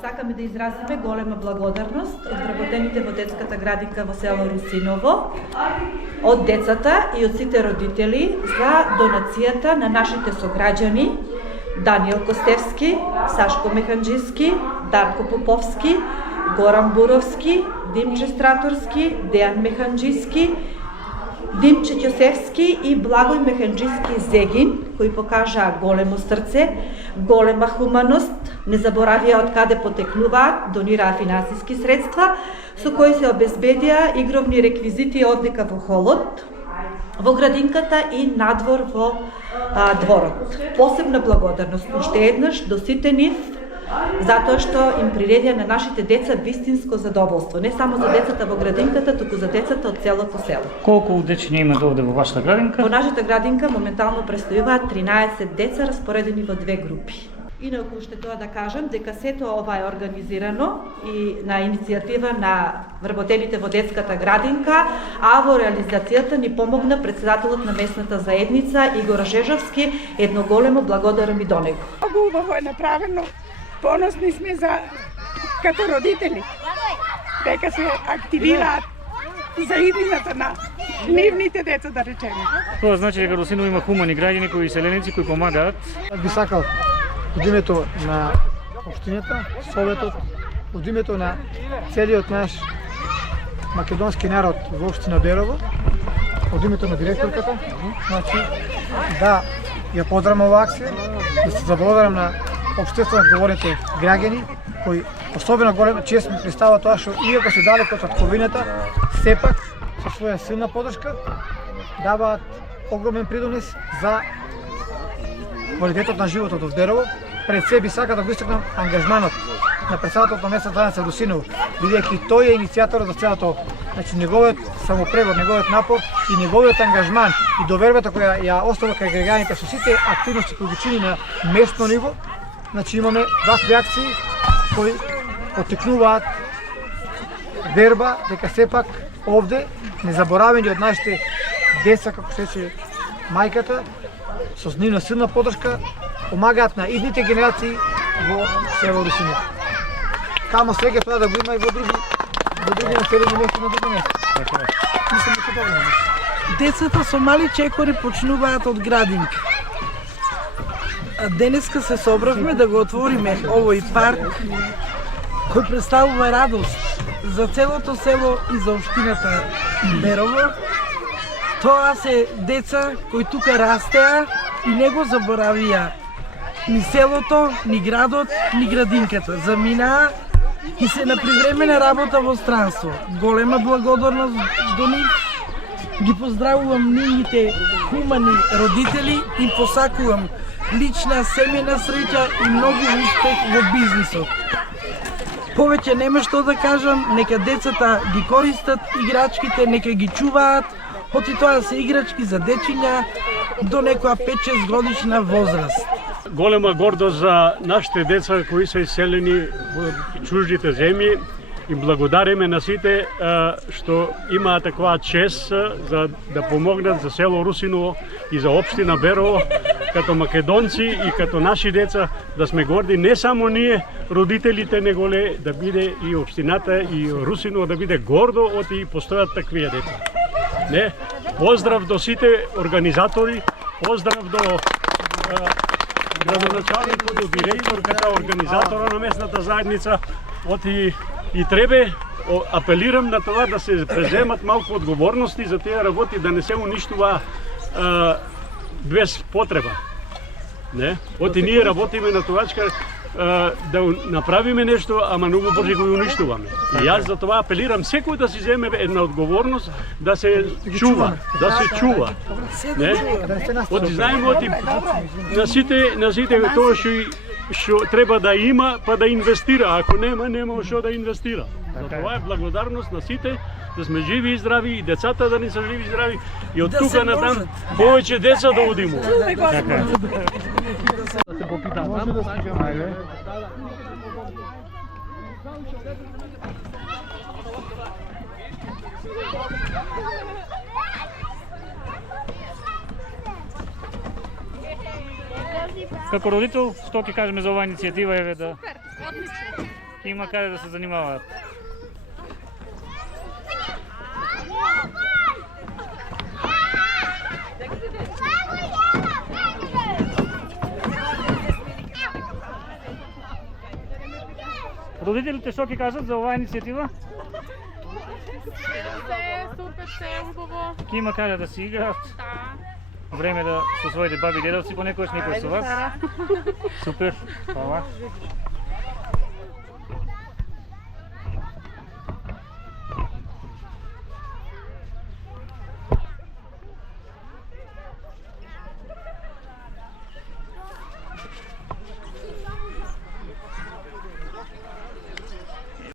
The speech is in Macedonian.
Сакаме да изразиме голема благодарност од вработените во детската градинка во село Русиново, од децата и од сите родители за донацијата на нашите сограѓани Даниел Костевски, Сашко Механџиски, Дарко Поповски, Горан Буровски, Димче Страторски, Дејан Механџиски, Димче Ќосевски и Благој Механџиски Зегин, кои покажаа големо срце, голема хуманост, не заборавија од каде потекнуваат, донираа финансиски средства, со кои се обезбедија игровни реквизити одека во холот, во градинката и надвор во дворот. Посебна благодарност уште еднаш до сите нив, затоа што им приредија на нашите деца вистинско задоволство, не само за децата во градинката, туку за децата од целото село. Колку дечиња има овде во вашата градинка? Во нашата градинка моментално престојуваат 13 деца распоредени во две групи. Инаку уште тоа да кажам дека сето ова е организирано и на иницијатива на вработените во детската градинка, а во реализацијата ни помогна председателот на местната заедница Игор Жежовски, едно големо благодарам и до него. Многу убаво е направено. Поносни сме като родители, дека се активираат за иднината на нивните деца, да речеме. Тоа значи дека Русиново има хумани граѓани кои селеници кои помагаат. Би сакал од името на општината, советот, од името на целиот наш македонски народ во општина Берово, од името на директорката, значи да ја поздравам оваа акција, да се заблагодарам на општествено одговорните граѓани кои особено голема чест ми представува тоа што иако се далеко од татковината, сепак со своја силна поддршка даваат огромен придонес за квалитетот на животот во Берово. Пред се би сака да го истакнам ангажманот на председателот на местната заедница Русиново, бидејќи тој е иницијатор за целото, значи неговиот самопревод, неговиот напор и неговиот ангажман и довербата која ја оставува кај граѓаните со сите активности кои ги чини на местно ниво. Значи имаме вакви акции кои потекнуваат верба дека сепак овде незаборавени од нашите деца, како се рече мајката, со нивна силна поддршка помагаат на идните генерации во село Русиново. Камо среќа тоа да го има и во други населени места на други места. Мислам дека тоа е. Децата со мали чекори почнуваат од градинка. Денеска се собравме да го отвориме овој парк кој представува радост за целото село и за општината Берово. Тоа се деца кои тука растеа и не го заборавија ни селото, ни градот, ни градинката. Заминаа и се на привремена работа во странство. Голема благодарност до нив. Ги поздравувам нивните хумани родители и посакувам лична семејна среќа и многу успех во бизнисот. Повеќе нема што да кажам, нека децата ги користат играчките, нека ги чуваат, оти тоа се играчки за дечиња до некоја 5-6 годишна возраст. Голема гордост за нашите деца кои се иселени во чуждите земји и благодариме на сите што имаат таква чест за да помогнат за село Русиново и за општина Берово, като македонци и като наши деца, да сме горди не само ние, родителите, него да биде и општината и Русиново да биде гордо од и постојат таквија деца. Не, поздрав до сите организатори, поздрав до градоначалникот, до директорката, организатора на местната заедница, и требе апелирам на тоа да се преземат малку одговорности за тие работи, да не се уништува без потреба. Не? Оти ние работиме на тоачка да направиме нешто, ама многу брзо го уништуваме. И јас за тоа апелирам секој да си земе една одговорност, да се чува, да се чува. Не? Оти знаеме оти на сите тоа што треба да има, па да инвестира. Ако нема што да инвестира. Затоа е благодарност на сите да сме живи и здрави и децата да не се живи и здрави и од тука натам повеќе деца да одимо. Да се попитам. Може да се ајде. Како родител, што ќе кажеме за оваа иницијатива, еве да... Супер, одлично. Има каде да се занимаваат. Родителите што ќе кажат за оваа иницијатива? Се супер, се убаво. Ќе има каде да си играат. Да. Време да со своите баби и дедовци понекогаш некој со вас. Супер. Фала.